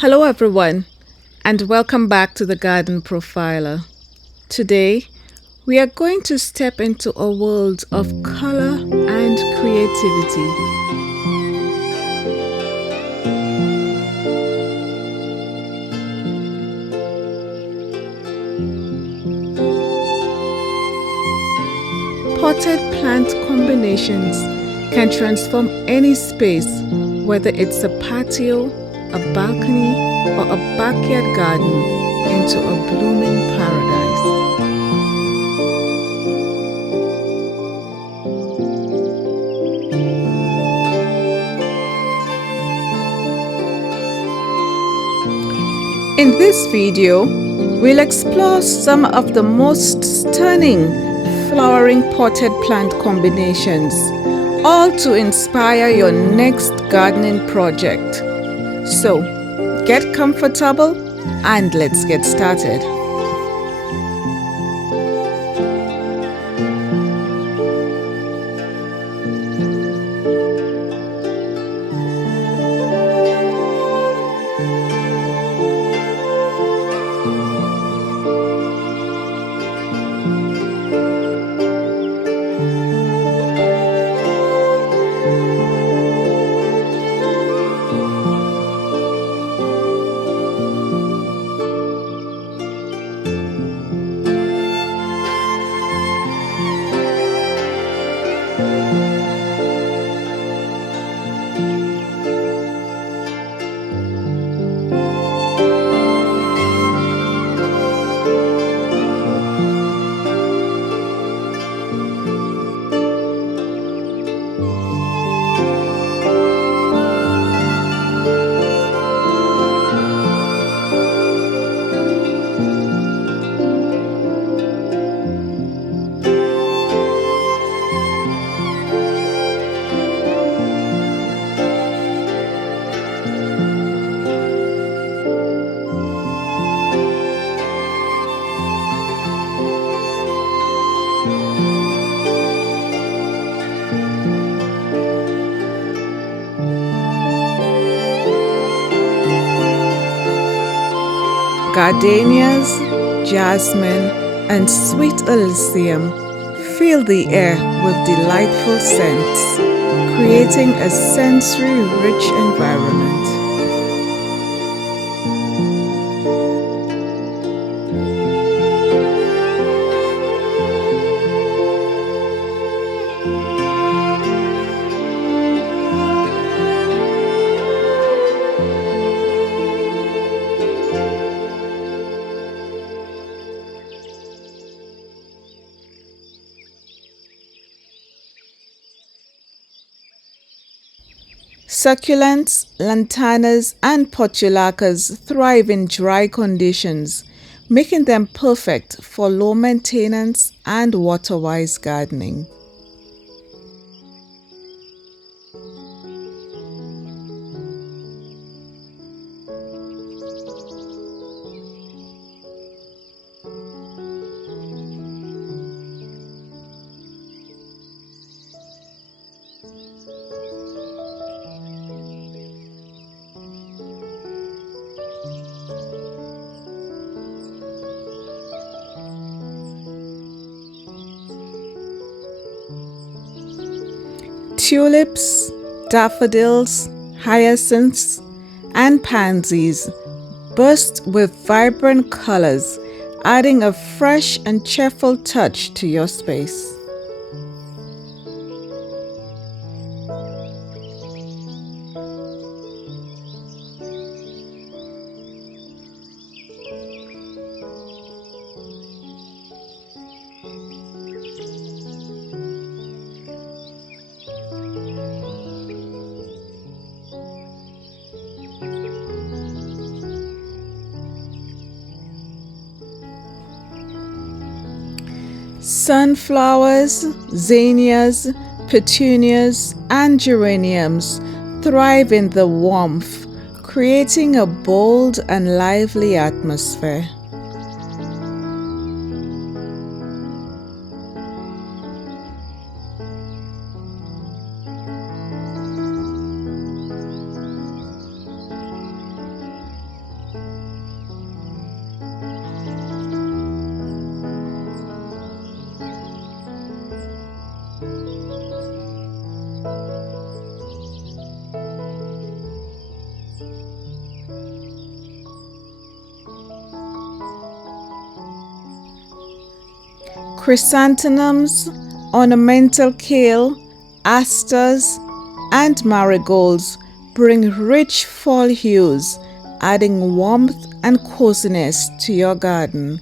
Hello, everyone, and welcome back to the Garden Profiler. Today, we are going to step into a world of color and creativity. Potted plant combinations can transform any space, whether it's a patio, a balcony, or a backyard garden, into a blooming paradise. In this video, we'll explore some of the most stunning flowering potted plant combinations, all to inspire your next gardening project. So, get comfortable and let's get started. Gardenias, jasmine, and sweet alyssum fill the air with delightful scents, creating a sensory-rich environment. Succulents, lantanas, and portulacas thrive in dry conditions, making them perfect for low maintenance and water-wise gardening. Tulips, daffodils, hyacinths, and pansies burst with vibrant colors, adding a fresh and cheerful touch to your space. Sunflowers, zinnias, petunias, and geraniums thrive in the warmth, creating a bold and lively atmosphere. Chrysanthemums, ornamental kale, asters, and marigolds bring rich fall hues, adding warmth and coziness to your garden.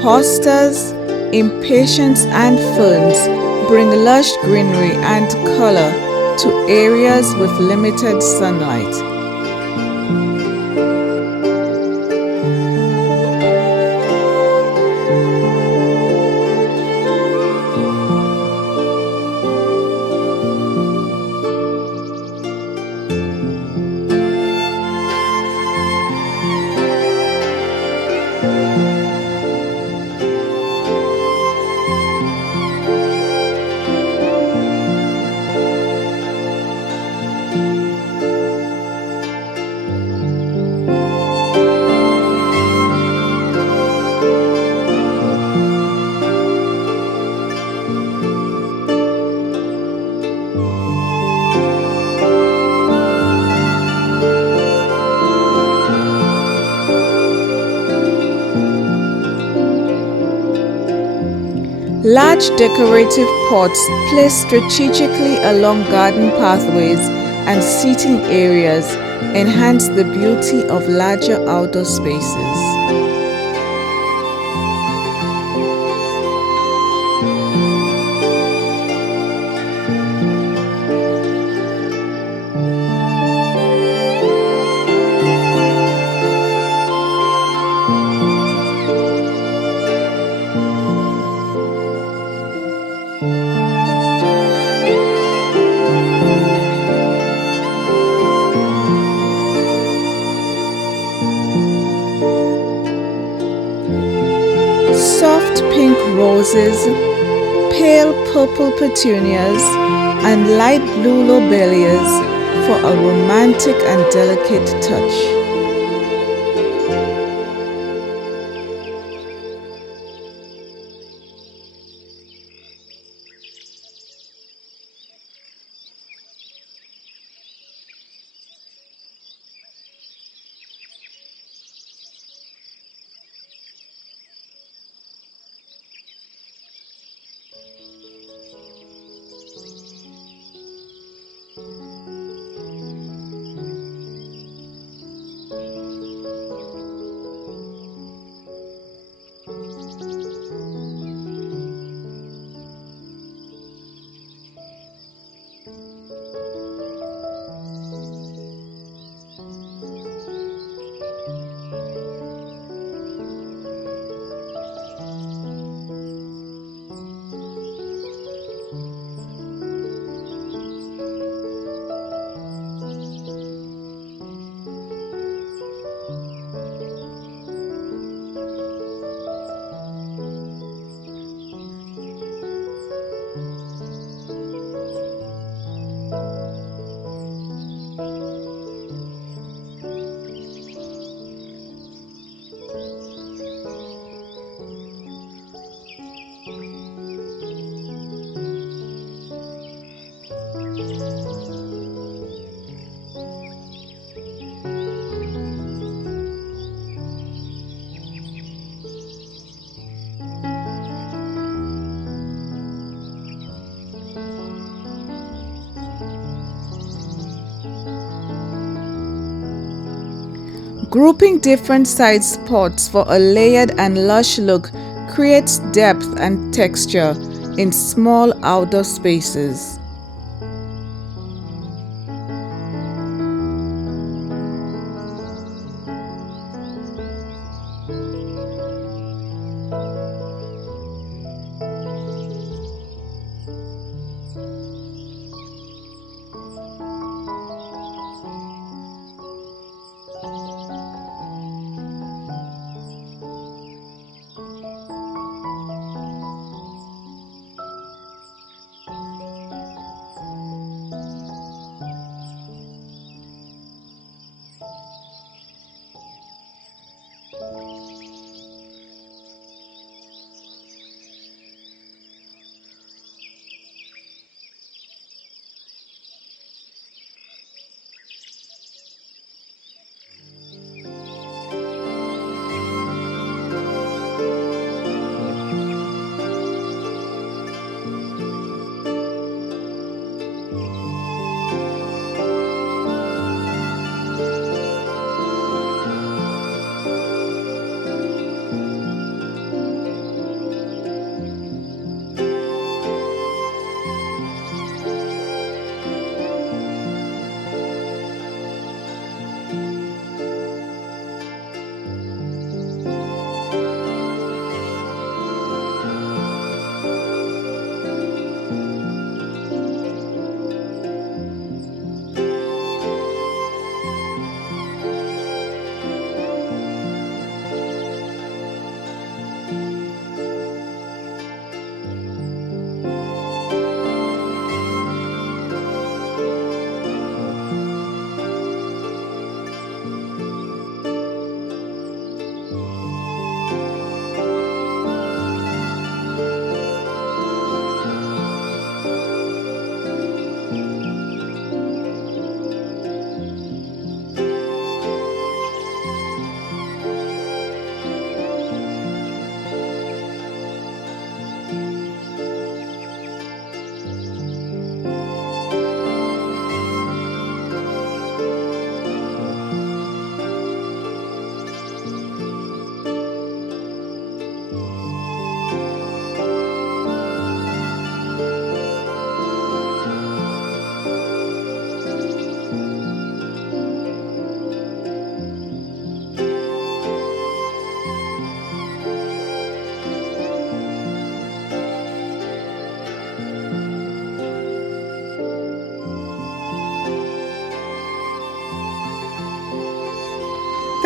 Hostas, impatiens, and ferns bring lush greenery and color to areas with limited sunlight. Large decorative pots placed strategically along garden pathways and seating areas enhance the beauty of larger outdoor spaces. Soft pink roses, pale purple petunias, and light blue lobelias for a romantic and delicate touch. Grouping different sized pots for a layered and lush look creates depth and texture in small outdoor spaces.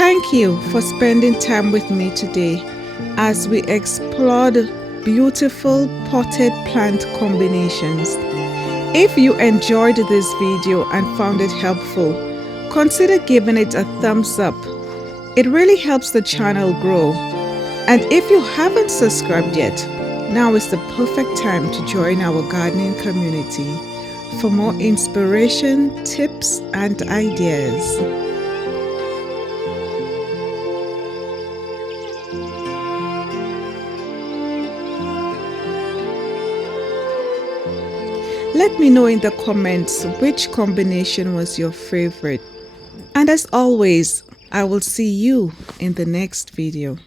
Thank you for spending time with me today as we explored beautiful potted plant combinations. If you enjoyed this video and found it helpful, consider giving it a thumbs up. It really helps the channel grow. And if you haven't subscribed yet, now is the perfect time to join our gardening community for more inspiration, tips, and ideas. Let me know in the comments which combination was your favorite. And as always, I will see you in the next video.